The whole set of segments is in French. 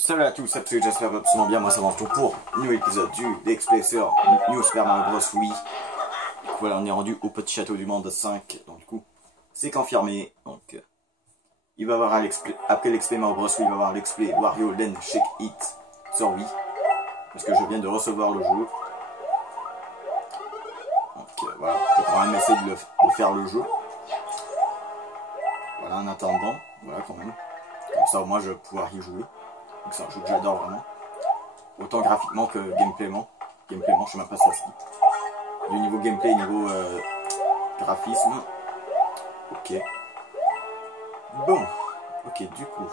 Salut à tous, c'est j'espère absolument bien, moi ça va pour un nouvel épisode du Let's Play sur New Super Mario Bros. Wii. Voilà, on est rendu au petit château du monde 5, donc du coup, c'est confirmé. Donc, il va y avoir après l'XP Mario Bros. Wii, il va y avoir l'XP Wario Land Shake It sur Wii. Parce que je viens de recevoir le jeu. Donc voilà, je vais quand même essayer de faire le jeu. Voilà, en attendant, voilà quand même. Comme ça au moins je vais pouvoir y jouer. Donc c'est un jeu que j'adore vraiment. Autant graphiquement que gameplayment. Gameplayment, je sais même pas si ça se dit. Du niveau gameplay, niveau graphisme. Ok. Bon. Ok, du coup.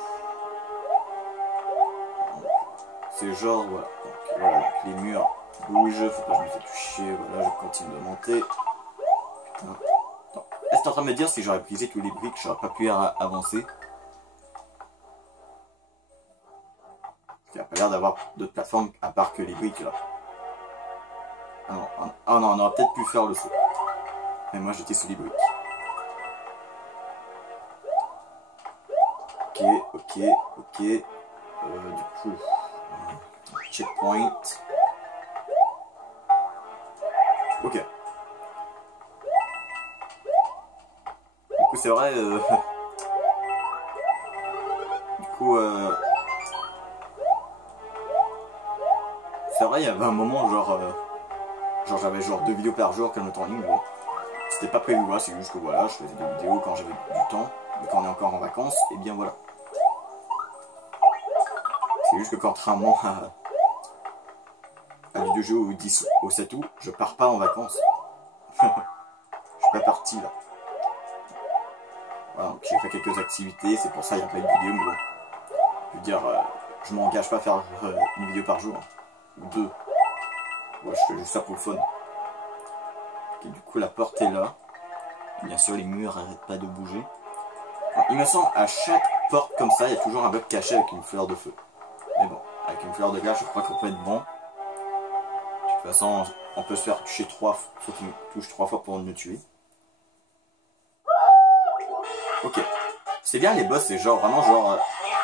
C'est genre, voilà. Donc, voilà, donc les murs bougent, faut pas que je me fasse toucher. Voilà, je continue de monter. Putain. Est-ce que tu es en train de me dire si j'aurais brisé tous les briques, j'aurais pas pu avancer? Il n'y a pas l'air d'avoir d'autres plateformes à part que les briques là. Ah non, on aurait peut-être pu faire le saut. Mais moi j'étais sous les briques. Ok. Du coup, checkpoint. Ok. Du coup c'est vrai. Du coup. C'est vrai, il y avait un moment genre j'avais genre 2 vidéos par jour comme le temps en ligne. Bon. C'était pas prévu, c'est juste que voilà, je faisais des vidéos quand j'avais du temps, mais quand on est encore en vacances, et bien voilà. C'est juste que contrairement à du 2 jeux au 10 au 7 août, je pars pas en vacances. Je suis pas parti là. Voilà, donc j'ai fait quelques activités, c'est pour ça qu'il n'y a pas eu de vidéo, mais bon. Je veux dire, je m'engage pas à faire une vidéo par jour, ou 2. Ouais, je fais juste ça pour le fun. Ok, du coup la porte est là. Bien sûr les murs n'arrêtent pas de bouger. Alors, il me semble à chaque porte comme ça, il y a toujours un bloc caché avec une fleur de feu. Mais bon, avec une fleur de glace, je crois qu'on peut être bon. De toute façon, on peut se faire toucher 3 fois. Faut qu'il me touche 3 fois pour me tuer. Ok. C'est bien les boss, c'est genre vraiment genre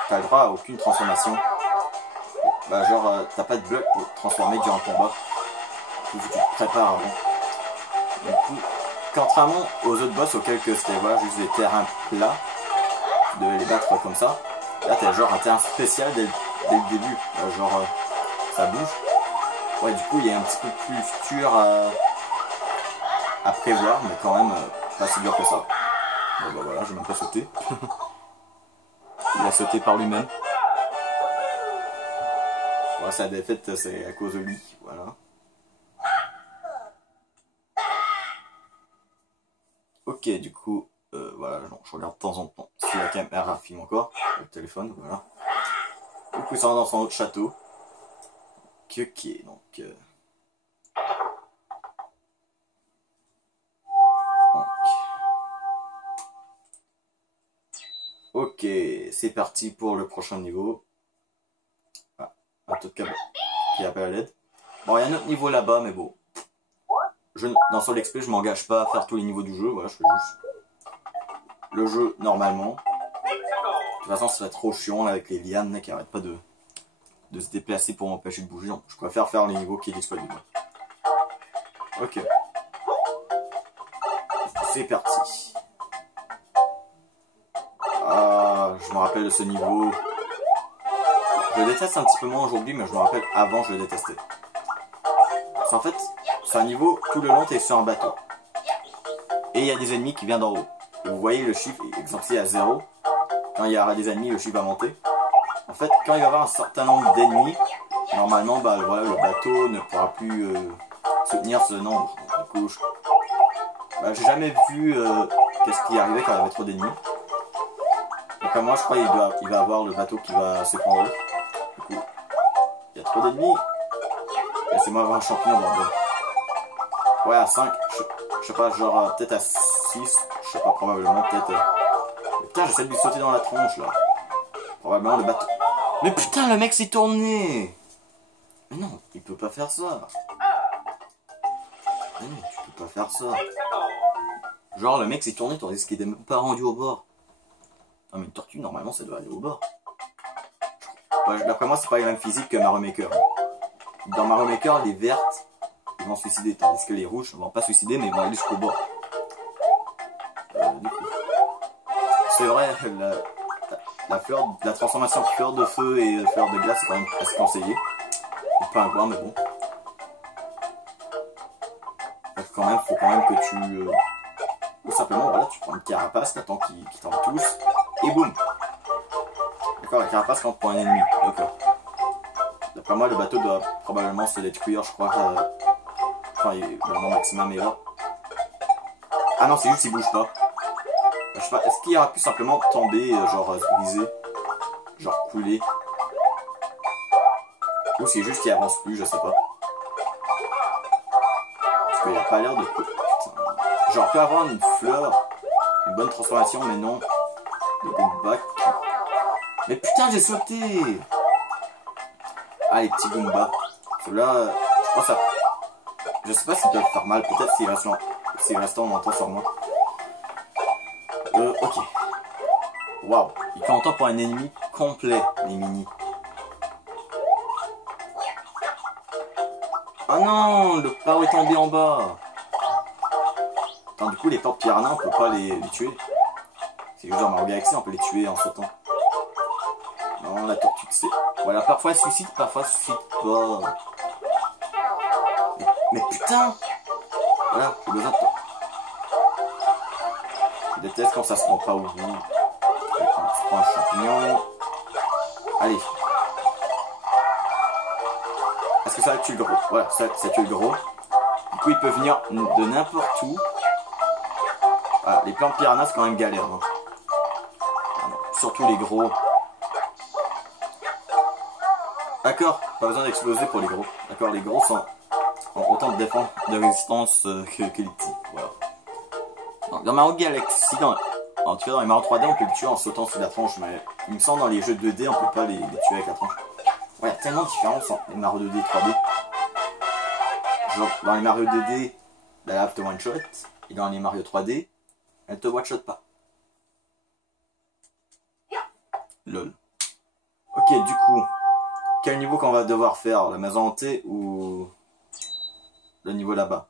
t'as le droit à aucune transformation. Bah genre t'as pas de bloc pour te transformer durant le combat. Du coup, tu te prépares avant. Du coup, contrairement aux autres boss auxquels c'était voilà, juste des terrains plats, de les battre comme ça, là t'as genre un terrain spécial dès le début, genre ça bouge. Ouais, du coup il est un petit peu plus dur à prévoir, mais quand même pas si dur que ça. Bon bah voilà, je vais même pas sauter. Il a sauté par lui-même. Ouais, sa défaite c'est à cause de lui, voilà. Ok, du coup, voilà, je regarde de temps en temps si la caméra filme encore, le téléphone, voilà. Du coup, ça va dans son autre château. Ok, donc... Ok, c'est parti pour le prochain niveau. Ah, un truc qui appelle à l'aide. Bon, il y a un autre niveau là-bas, mais bon. Dans Soul XP, je m'engage pas à faire tous les niveaux du jeu, voilà, je fais juste le jeu normalement. De toute façon, ce serait trop chiant là, avec les lianes là, qui arrêtent pas de se déplacer pour m'empêcher de bouger. Donc, je préfère faire les niveaux qui est disponible. Ok. C'est parti. Ah, je me rappelle de ce niveau. Je le déteste un petit peu moins aujourd'hui, mais je me rappelle avant, je le détestais. En fait, c'est un niveau, tout le long, tu es sur un bateau. Et il y a des ennemis qui viennent d'en haut. Vous voyez le chiffre, exemple ici à 0. Quand il y aura des ennemis, le chiffre va monter. En fait, quand il va y avoir un certain nombre d'ennemis, normalement, bah, voilà, le bateau ne pourra plus soutenir ce nombre. Du coup, bah, j'ai jamais vu qu'est-ce qui arrivait quand il y avait trop d'ennemis. Donc moi, je crois qu'il va avoir le bateau qui va s'effondrer. Du coup, il y a trop d'ennemis. Laissez-moi avoir un champignon, bordel. Ouais, à 5, je sais pas, genre peut-être à 6, je sais pas, probablement, peut-être. Putain, j'essaie de lui sauter dans la tronche là. Probablement le bateau. Mais putain, le mec s'est tourné! Mais non, il peut pas faire ça. Mais non, tu peux pas faire ça. Genre, le mec s'est tourné tandis qu'il était même pas rendu au bord. Non, mais une tortue, normalement, ça doit aller au bord. Ouais, d'après moi, c'est pas les mêmes physiques que Mario Maker. Dans Mario Maker, les vertes, ils vont se suicider, tandis que les rouges vont pas se suicider, mais ils vont aller jusqu'au bord. Du coup. C'est vrai, la transformation fleur de feu et fleur de glace, c'est quand même assez conseillé. C'est pas un quoi, mais bon. Donc quand même, faut quand même que tu... tout simplement, voilà, tu prends une carapace, t'attends qu'ils t'en toussent, et boum. D'accord, la carapace compte pour un ennemi, d'accord. D'après moi, le bateau doit probablement se détruire, je crois. Enfin, le nom maximum est là. Ah non, c'est juste qu'il bouge pas. Je sais pas, est-ce qu'il aurait pu simplement tomber, genre se briser, genre couler, ou c'est juste qu'il avance plus, je sais pas. Parce qu'il a pas l'air de... Putain. Genre, peut avoir une fleur, une bonne transformation, mais non. De Goomba. Mais putain, j'ai sauté! Ah, les petits Goombas. Ceux-là, je pense ça... Je sais pas s'ils peuvent faire mal, peut-être s'ils restent en montant sur moi. Ok. Waouh, il compte pour un ennemi complet, les mini. Ah non, le paro est tombé en bas. Attends, du coup, les portes piranhas, on peut pas les tuer. C'est juste dans Mario Galaxy, on peut les tuer en sautant. Non, la tortue, c'est... Voilà, parfois elle suscite, parfois elle suscite pas. Mais putain! Voilà, j'ai besoin de toi. Je déteste quand ça se rend pas au bout. On prend un champignon. Allez. Est-ce que ça tue le gros? Voilà, ça tue le gros. Du coup, il peut venir de n'importe où. Voilà, les plantes piranhas, c'est quand même galère. Hein. Surtout les gros. D'accord, pas besoin d'exploser pour les gros. D'accord, les gros sont ont autant de défense, de résistance que les petits. Voilà. Donc, dans Mario Galaxy, en tout cas dans les Mario 3D, on peut le tuer en sautant sur la tronche, mais il me semble dans les jeux 2D, on peut pas les tuer avec la tronche. Ouais, il y a tellement de différences entre les Mario 2D et 3D. Genre, dans les Mario 2D, la lave te one-shot, et dans les Mario 3D, elle te one-shot pas. Lol. Ok, du coup, quel niveau qu'on va devoir faire? La maison hantée ou le niveau là-bas?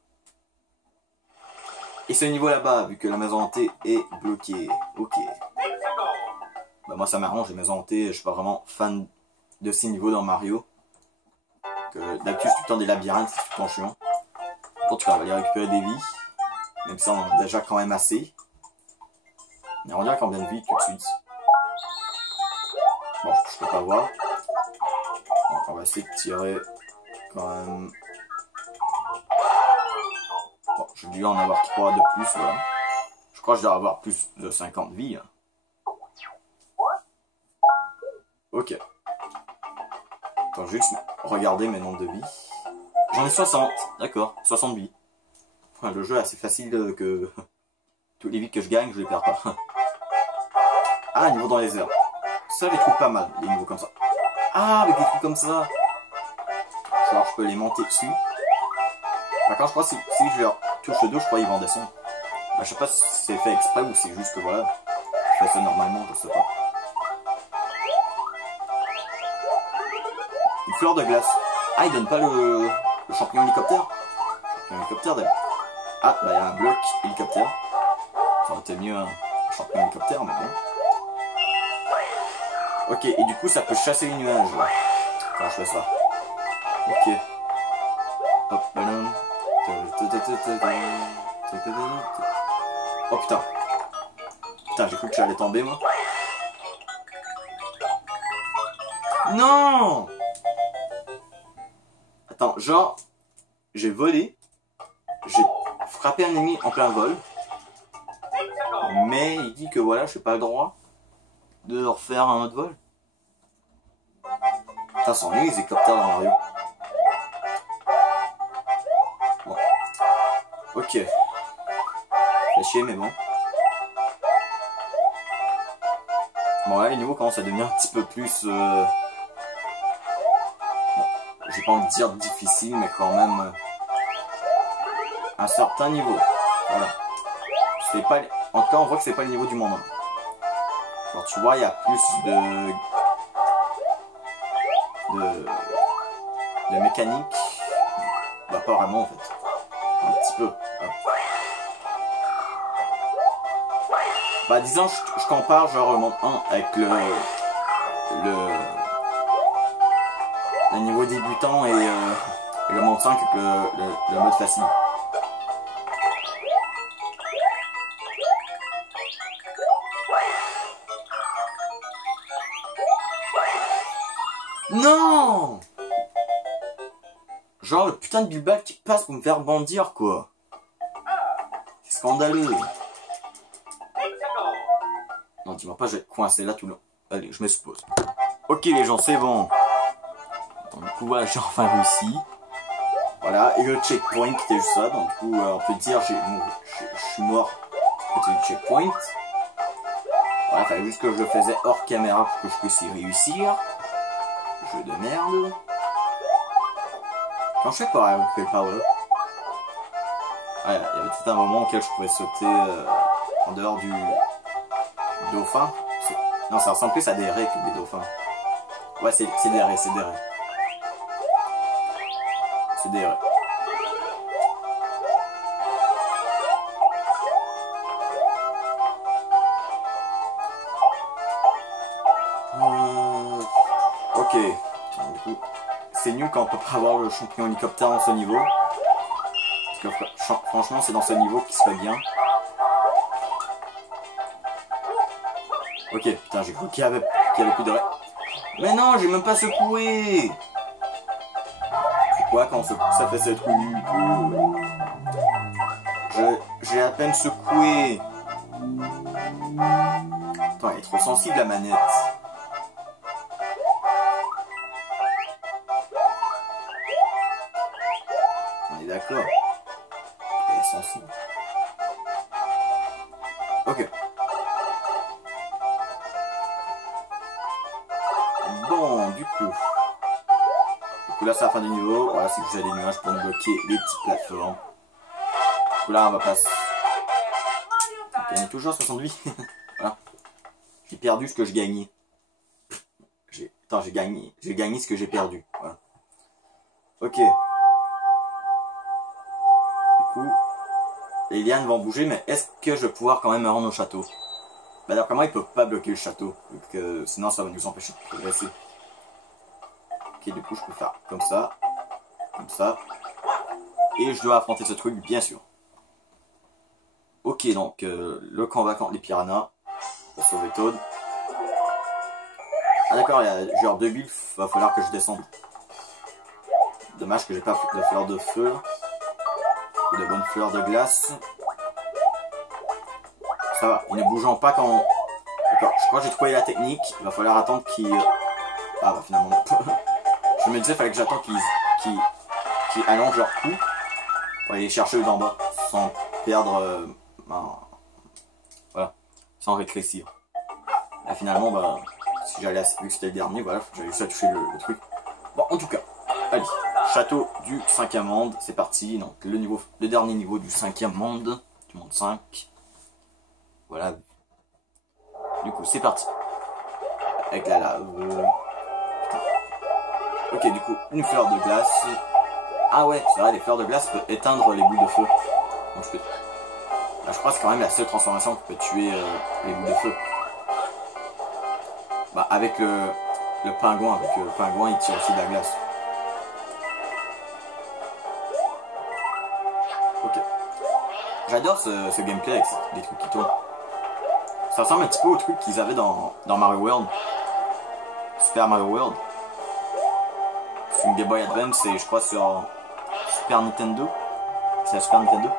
Et ce niveau là-bas, vu que la maison hantée est bloquée. Ok. Bah moi ça m'arrange, les maisons hantées, je suis pas vraiment fan de ces niveaux dans Mario. D'habitude c'est tout le temps des labyrinthes, c'est tout le temps chiant. En tout cas, on va aller récupérer des vies. Même si on en a déjà quand même assez. Mais on dirait combien de vies tout de suite. Bon, je peux pas voir. Bon, on va essayer de tirer quand même. Bon, j'ai dû en avoir 3 de plus, voilà. Je crois que je dois avoir plus de 50 vies. Hein. Ok. Attends, juste regarder mes nombres de vies. J'en ai 60, d'accord, 60 vies. Enfin, le jeu est assez facile que tous les vies que je gagne, je les perds pas. Ah, niveau dans les airs. Ça, je les trouve pas mal, les niveaux comme ça. Ah, avec des trucs comme ça. Genre, je peux les monter dessus. Par contre, je crois que si je leur touche le dos, je crois qu'ils vont descendre. Bah, je sais pas si c'est fait exprès ou c'est juste que voilà. Je fais ça normalement, je sais pas. Une fleur de glace. Ah, il donne pas le champignon hélicoptère. Champignon hélicoptère d'ailleurs. Ah, bah il y a un bloc hélicoptère. Ça aurait été mieux un champignon hélicoptère, mais bon. Ok, et du coup ça peut chasser les nuages là, quand je fais ça. Ok. Hop, ballon. Oh putain. Putain, j'ai cru que j'allais tomber moi. Non! Attends, genre, j'ai volé, j'ai frappé un ennemi en plein vol, mais il dit que voilà, je n'ai pas le droit de refaire un autre vol. Putain, sont mieux les hélicoptères dans Mario. Bon. Ok. Fait chier, mais bon. Bon, là, les niveaux commencent à devenir un petit peu plus... Bon, j'ai pas envie de dire difficile, mais quand même... un certain niveau. Voilà. C'est pas... En tout cas, on voit que c'est pas le niveau du moment. Alors, tu vois, il y a plus de... de mécanique. Bah pas vraiment en fait. Un petit peu. Bah disons je compare genre le monde 1 avec le niveau débutant et le monde 5 avec le mode facile. Non! Genre le putain de Bilbal qui passe pour me faire bondir quoi. C'est scandaleux. Non dis-moi pas je vais être coincé là tout le long. Allez je me suppose. Ok les gens c'est bon. Donc du coup voilà j'ai enfin réussi. Voilà et le checkpoint qui était juste ça. Donc du coup on peut dire je suis mort côté du checkpoint. Voilà fallait juste que je le faisais hors caméra pour que je puisse y réussir. Jeu de merde. Quand je fais pour récupérer le power, il y avait peut-être un moment auquel je pouvais sauter en dehors du dauphin. Non, ça ressemble plus à des raies que des dauphins. Ouais, c'est des raies, c'est des raies. C'est des raies. Ok. Du coup, c'est nul quand on peut pas avoir le champion hélicoptère dans ce niveau. Parce que franchement, c'est dans ce niveau qui serait bien. Ok, putain, j'ai cru qu'il y avait plus de raies. Mais non, j'ai même pas secoué. C'est quoi quand ça fait ce truc? J'ai à peine secoué. Attends, elle est trop sensible la manette. On est d'accord. Elle est sensible. Ok. Bon, du coup là c'est la fin du niveau. Voilà, c'est que j'ai des nuages pour me bloquer les petites plateformes. Du coup là on va passer. On gagne toujours 68. Voilà. J'ai perdu ce que je gagnais. Attends, j'ai gagné ce que j'ai perdu. Voilà. Ok. Du coup, les lianes vont bouger, mais est-ce que je vais pouvoir quand même me rendre au château? Bah d'après moi, ils peuvent pas bloquer le château, que sinon ça va nous empêcher de progresser. Ok, du coup, je peux faire comme ça, et je dois affronter ce truc, bien sûr. Ok, donc le combat contre les piranhas pour sauver Toad. Ah d'accord, il y a genre 2 bulles, va falloir que je descende. Dommage que j'ai pas de fleurs de feu, ou de bonnes fleurs de glace. Ça va, ils ne bougeant pas quand... D'accord, je crois que j'ai trouvé la technique. Il va falloir attendre qu'ils... Ah bah finalement non. Je me disais, il fallait que j'attende qu'ils allongent leur cou pour aller les chercher eux d'en bas, sans perdre... voilà, sans rétrécir. Là finalement, bah, si j'allais vu que c'était le dernier, voilà, j'ai réussi à toucher le truc. Bon, en tout cas, allez, château du 5e monde, c'est parti. Donc le dernier niveau du 5e monde, du monde 5. Voilà. Du coup, c'est parti. Avec la lave. Ok, du coup, une fleur de glace. Ah ouais, c'est vrai, les fleurs de glace peuvent éteindre les boules de feu. Donc, là, je crois que c'est quand même la seule transformation qui peut tuer les boules de feu. Bah, avec le pingouin. Avec le pingouin, il tire aussi de la glace. Ok. J'adore ce gameplay avec des trucs qui tournent. Ça ressemble un petit peu au truc qu'ils avaient dans Mario World. Super Mario World. C'est une Game Boy Advance et je crois sur Super Nintendo. C'est la Super Nintendo.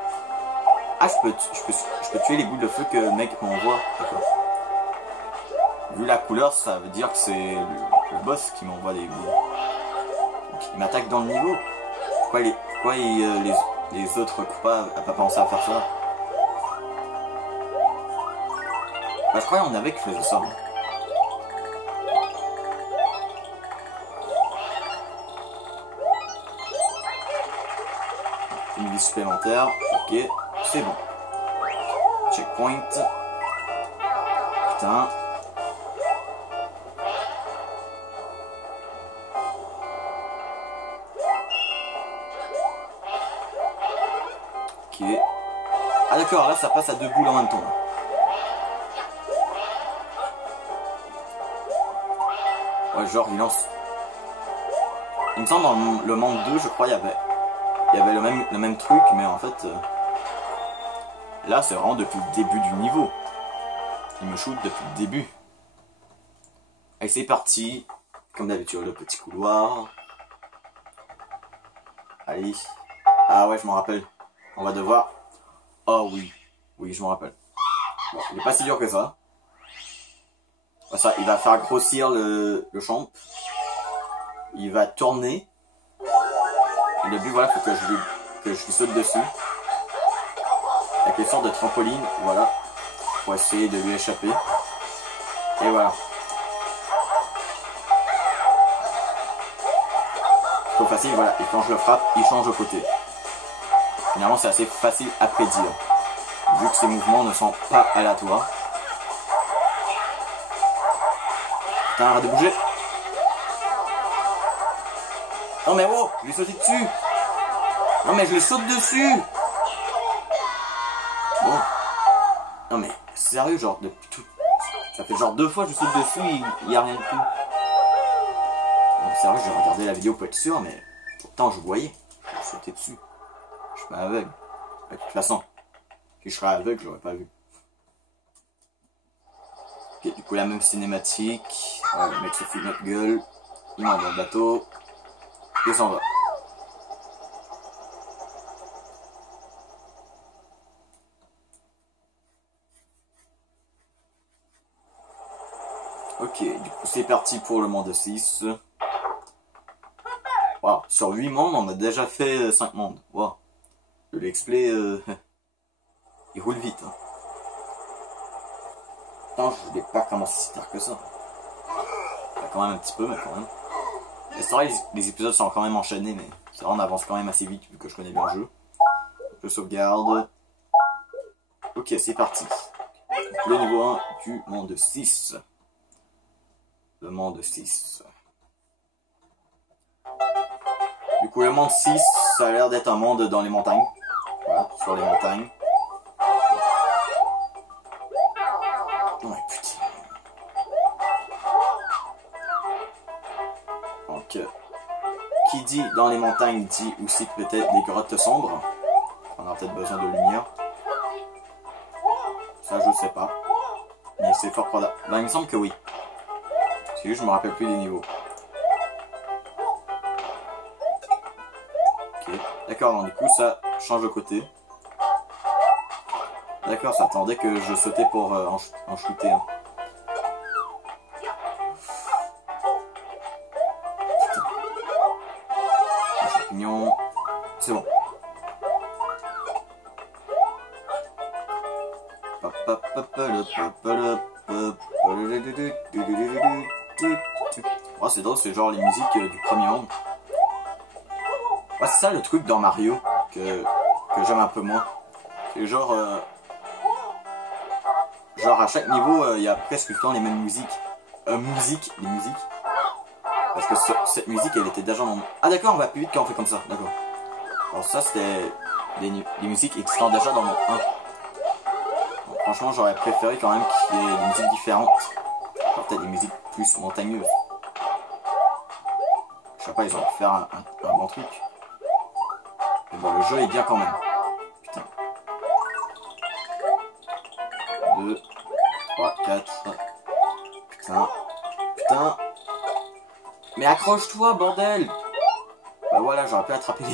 Ah, je peux tuer les boules de feu que le mec m'envoie. D'accord. Vu la couleur, ça veut dire que c'est le boss qui m'envoie des boules. Donc, il m'attaque dans le niveau. Pourquoi les autres coupables n'ont pas pensé à faire ça? Bah, je crois qu'on avait qui faisait ça. Une vie supplémentaire. Ok, c'est bon. Checkpoint. Putain. Ok. Ah d'accord, là ça passe à 2 boules en même temps. Ouais, genre il lance. Il me semble dans le monde 2, je crois, il y avait le même truc, mais en fait... là, c'est vraiment depuis le début du niveau. Il me shoot depuis le début. Et c'est parti. Comme d'habitude, le petit couloir. Allez. Ah ouais, je m'en rappelle. On va devoir... Oh oui. Oui, je m'en rappelle. Bon, il n'est pas si dur que ça. Ça, il va faire grossir le champ. Il va tourner. Et le but, voilà, faut que je lui saute dessus. Avec une sorte de trampoline, voilà. Pour essayer de lui échapper. Et voilà. Trop facile, voilà. Et quand je le frappe, il change de côté. Finalement, c'est assez facile à prédire. Vu que ses mouvements ne sont pas aléatoires. Putain, arrête de bouger. Non mais oh, je lui ai sauté dessus. Non mais je lui saute dessus. Bon. Non mais, sérieux, genre, depuis tout... ça fait genre 2 fois que je saute dessus, il n'y a rien de tout. Donc sérieux, j'ai regardé la vidéo pour être sûr, mais pourtant je voyais. Je sautais dessus. Je suis pas aveugle. De toute façon, si je serais aveugle, je l'aurais pas vu. Ok, du coup la même cinématique. Ouais, le mec se fout de notre gueule. Il monte dans le bateau. Et s'en va. Ok, du coup c'est parti pour le monde 6. Wow, sur 8 mondes, on a déjà fait 5 mondes. Wow. Le let's play, il roule vite. Hein. Non, je voulais pas commencer si tard que ça. Enfin, quand même un petit peu, mais quand même. Et c'est vrai, les épisodes sont quand même enchaînés, mais c'est vrai, on avance quand même assez vite vu que je connais bien le jeu. Je sauvegarde. Ok, c'est parti. Donc, le niveau 1 du monde 6. Le monde 6. Du coup, le monde 6, ça a l'air d'être un monde dans les montagnes. Voilà, sur les montagnes. Ouais, putain. Donc, qui dit dans les montagnes dit aussi peut-être des grottes sombres. On a peut-être besoin de lumière. Ça, je sais pas. Mais c'est fort probable. Ben, il me semble que oui. Parce que je me rappelle plus des niveaux. Ok. D'accord, du coup, ça change de côté. D'accord, ça attendait que je sautais pour en shooter un. Champignon. C'est bon. Oh, c'est drôle, c'est genre les musiques du premier monde. Ouais, c'est ça le truc dans Mario que j'aime un peu moins. C'est genre... genre à chaque niveau, il y a presque tout le temps les mêmes musiques. Les musiques. Parce que cette musique, elle était déjà dans... Ah d'accord, on va plus vite quand on fait comme ça, d'accord. Alors ça, c'était les musiques existant déjà dans mon 1. Donc, franchement, j'aurais préféré quand même qu'il y ait des musiques différentes. Genre peut-être des musiques plus montagneuses. Je sais pas, ils ont pu faire un bon truc. Mais bon, le jeu est bien quand même. Putain. 2, 3, 4. Putain. Putain. Mais accroche-toi, bordel! Bah voilà, j'aurais pu attraper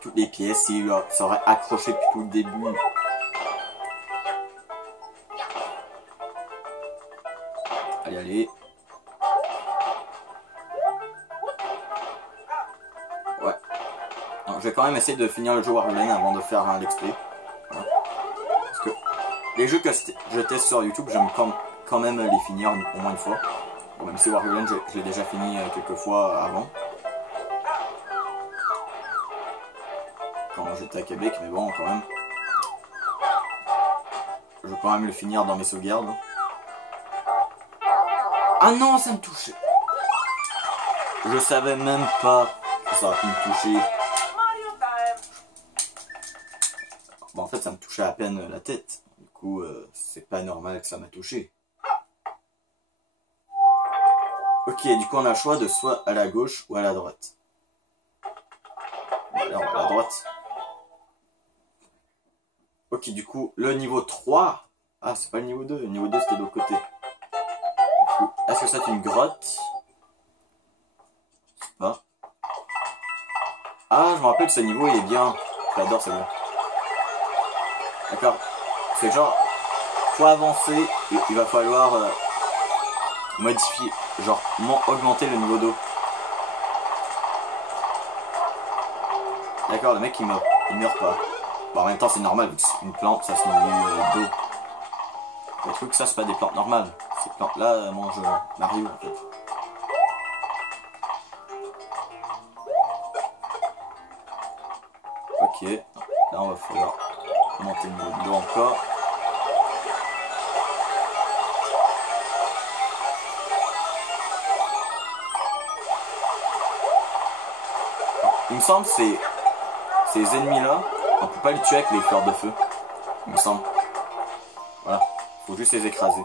toutes les pièces et ça aurait accroché depuis tout le début. Allez, allez. Ouais. Non, je vais quand même essayer de finir le jeu Warlane avant de faire un let's play. Voilà. Parce que les jeux que je teste sur YouTube, j'aime quand même les finir au moins une fois. Bon, même si Warlane, je l'ai déjà fini quelques fois avant. Quand j'étais à Québec, mais bon, quand même. Je vais quand même le finir dans mes sauvegardes. Ah non, ça me touchait. Je savais même pas que ça aurait pu me toucher. Bon, en fait, ça me touchait à peine la tête. Du coup, c'est pas normal que ça m'a touché. Ok, du coup, on a le choix de soit à la gauche ou à la droite. Alors, à la droite. Ok, du coup, le niveau 3. Ah, c'est pas le niveau 2. Le niveau 2, c'était de l'autre côté. Est-ce que c'est une grotte? Je sais pas. Ah, je me rappelle que ce niveau, il est bien. J'adore ce niveau. D'accord. C'est genre, faut avancer. Il va falloir modifier, genre, augmenter le niveau d'eau. D'accord, le mec, il meurt pas. Bon, en même temps, c'est normal, vu que c'est une plante, ça se nourrit d'eau. Le truc, ça, c'est pas des plantes normales. Ces plantes-là mangent Mario, en fait. Ok, là, on va falloir monter le niveau d'eau encore. Il me semble que ces ennemis-là, on peut pas les tuer avec les fleurs de feu. Il me semble. Voilà, faut juste les écraser.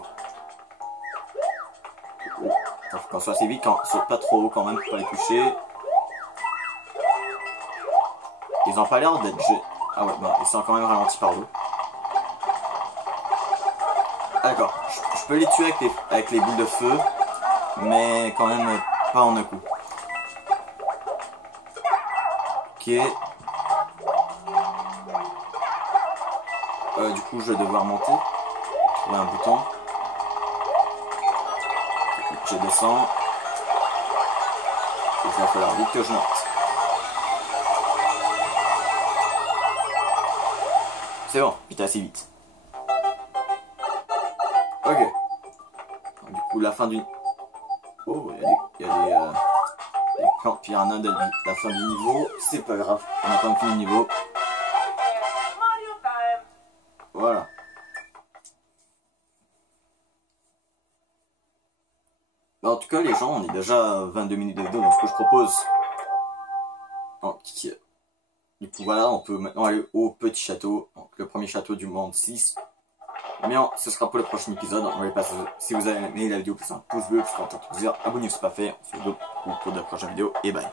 Faut qu'on soit assez vite, saute pas trop haut quand même pour pas les toucher. Ils ont pas l'air d'être... Ah ouais, bah ils sont quand même ralentis par l'eau. Ah, d'accord, je peux les tuer avec les boules de feu, mais quand même pas en un coup. Ok. Du coup, je vais devoir monter. Trouver un bouton. Je descends. Et il va falloir vite que je monte. C'est bon, vite assez vite. Ok. Du coup, la fin du... Oh, il y a des plantes piranhas de la fin du niveau. C'est pas grave, on a quand même fini le niveau. Voilà. Bah, en tout cas, les gens, on est déjà à 22 minutes de vidéo, donc ce que je propose... Donc, du coup, voilà, on peut maintenant aller au petit château. Donc, le premier château du monde 6. Mais ce sera pour le prochain épisode. On va les passer. Si vous avez aimé la vidéo, plus un pouce bleu, plus un plaisir. Abonnez-vous si ce n'est pas fait. On se retrouve pour de prochaines vidéos. Et bye.